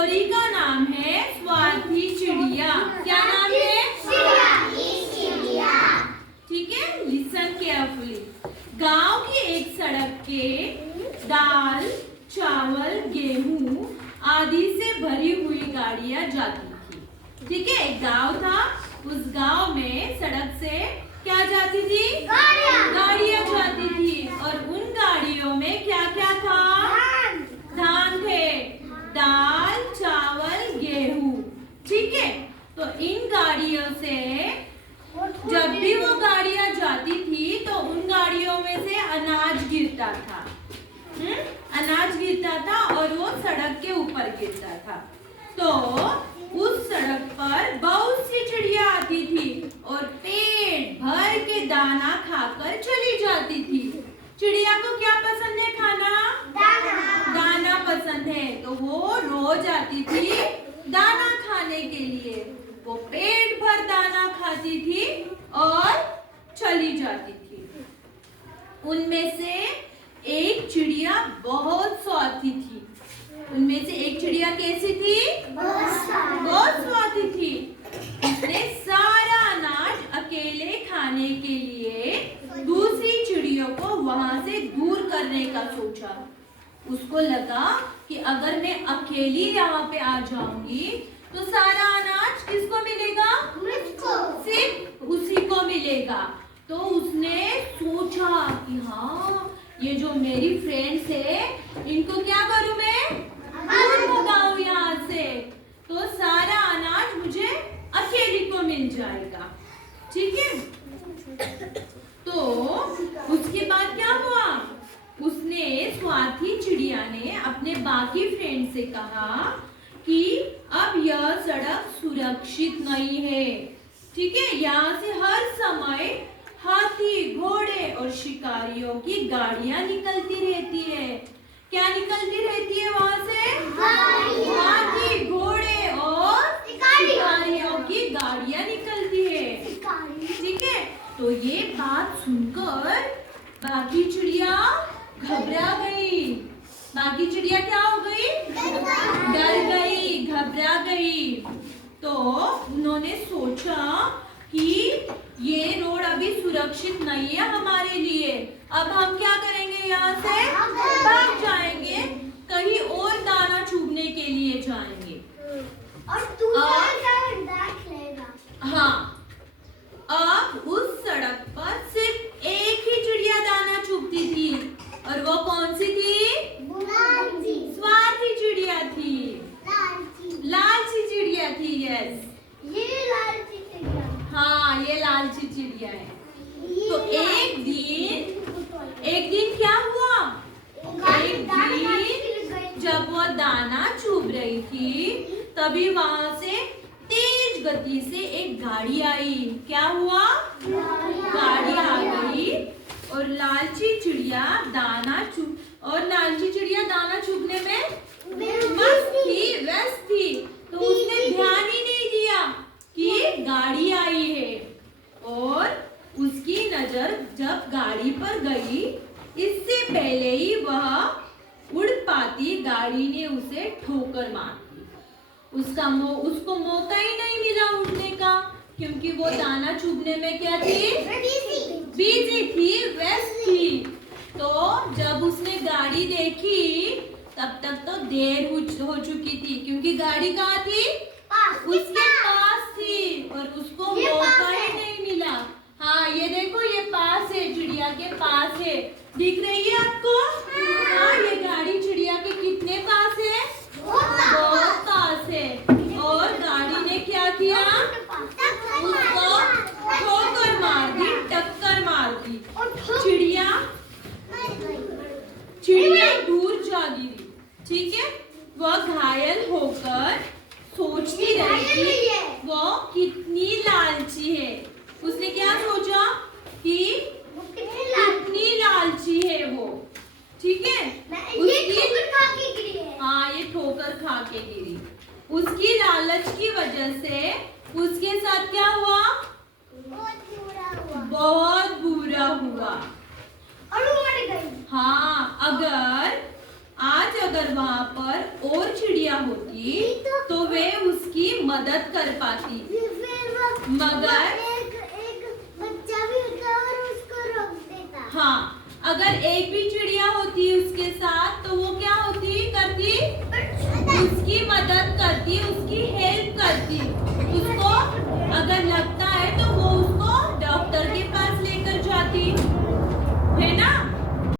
Story का नाम है स्वार्थी चिड़िया। क्या नाम है? स्वार्थी चिड़िया। ठीक है, लिसन केयरफुली। गांव की एक सड़क के दाल, चावल, गेहूं आदि से भरी हुई गाड़ियां जाती थी। ठीक है, एक गांव था, उस गांव में सड़क से क्या जाती थी? गाड़ियां जाती थी। और उन गाड़ियों में क्या क्या था? धान थे, दाल, चावल, गेहूं। ठीक है, तो इन गाड़ियों से जब भी वो गाड़ियां जाती थी तो उन गाड़ियों में से अनाज गिरता था। अनाज गिरता था और वो सड़क के ऊपर गिरता था। तो उस सड़क पर बहुत सी चिड़िया आती थी और पेट भर के दाना खाकर चली जाती थी। चिड़िया को क्या पसंद है खाना? दाना पसंद है, तो वो रोज आती थी दाना खाने के लिए। वो पेट भर दाना खाती थी और चली जाती थी। उनमें से एक चिड़िया बहुत स्वार्थी थी। उनमें से एक चिड़िया कैसी थी? बहुत स्वार्थी थी। उसने सारा अनाज अकेले खाने के लिए दूसरी चिड़ियों को वहां से दूर करने का सोचा। उसको लगा कि अगर मैं अकेली यहाँ पे आ जाऊंगी तो सारा अनाज किसको मिलेगा? मुझको। सिर्फ उसी को मिलेगा। तो उसने सोचा कि हाँ, ये जो मेरी फ्रेंड्स है इनको क्या करूं मैं? दूर भगाऊं यहाँ से, तो सारा अनाज मुझे अकेली को मिल जाएगा। ठीक है, तो उसके बाद क्या हुआ? उसने स्वार्थी चिड़िया ने अपने बाकी फ्रेंड से कहा कि अब यह सड़क सुरक्षित नहीं है। ठीक है, यहाँ से हर समय हाथी, घोड़े और शिकारियों की गाड़ियां निकलती रहती है। क्या निकलती रहती है वहां से? हाथी, घोड़े और शिकारियों की गाड़ियां निकलती है। ठीक है, तो ये बात सुनकर बाकी चिड़िया घबरा गई। बाकी चिड़िया क्या हो गई? डर गई, घबरा गई। तो उन्होंने सोचा कि ये रोड अभी सुरक्षित नहीं है हमारे लिए। अब हम क्या करेंगे? यहाँ से भाग जाएंगे, कहीं और दाना चुगने के लिए जाएंगे। और देख लेगा। हाँ, अब उस सड़क पर सिर्फ एक ही चिड़िया दाना चुगती थी, और वो कौन सी थी? स्वार्थी चिड़िया थी। लालची चिड़िया थी। यस, ये लालची चिड़िया। हाँ, ये लालची चिड़िया है। तो एक दिन क्या हुआ? एक दिन जब वो दाना चुभ रही थी तभी वहां से तेज गति से एक गाड़ी आई। क्या हुआ? गाड़ी आ गई और लालची चिड़िया दाना चुगने में मस्त थी, व्यस्त थी। तो उसने ध्यान ही नहीं दिया कि गाड़ी आई है, और उसकी नजर जब गाड़ी पर गई, इससे पहले ही वह उड़ पाती गाड़ी ने उसे ठोकर मार दी। उसको मौका ही नहीं मिला उड़ने का, क्योंकि वो दाना चुभने में क्या थी? बिजी थी, व्यस्त थी। तो जब उसने गाड़ी देखी तब तक तो देर हो चुकी थी, क्योंकि गाड़ी कहाँ थी? उसके पास थी, और उसको मौका ही नहीं मिला। हाँ, ये देखो, ये पास है, चिड़िया के पास है। दिख रही है आपको? हाँ, ये गाड़ी चिड़िया के कितने पास है? बहुत पास है। और गाड़ी ने क्या किया? उसको ठोकर मार दी, टक्कर मार दी। चिड़िया दूर जा गिरी। ठीक है, वह घायल होकर सोचती रही कि वो कितनी लालची है। उसने क्या सोचा कि कितनी लालची है वो। ठीक है, हाँ, ये ठोकर खा के गिरी। उसकी लालच की वजह से उसके साथ क्या हुआ? बहुत बुरा हुआ। और वो मर गई। हाँ, अगर वहां पर और चिड़िया होती तो वे उसकी मदद कर पाती। मगर एक बच्चा भी होता और उसको रोक देता। हाँ, अगर एक भी चिड़िया होती उसके साथ तो वो क्या होती करती, उसकी मदद करती, उसकी हेल्प करती।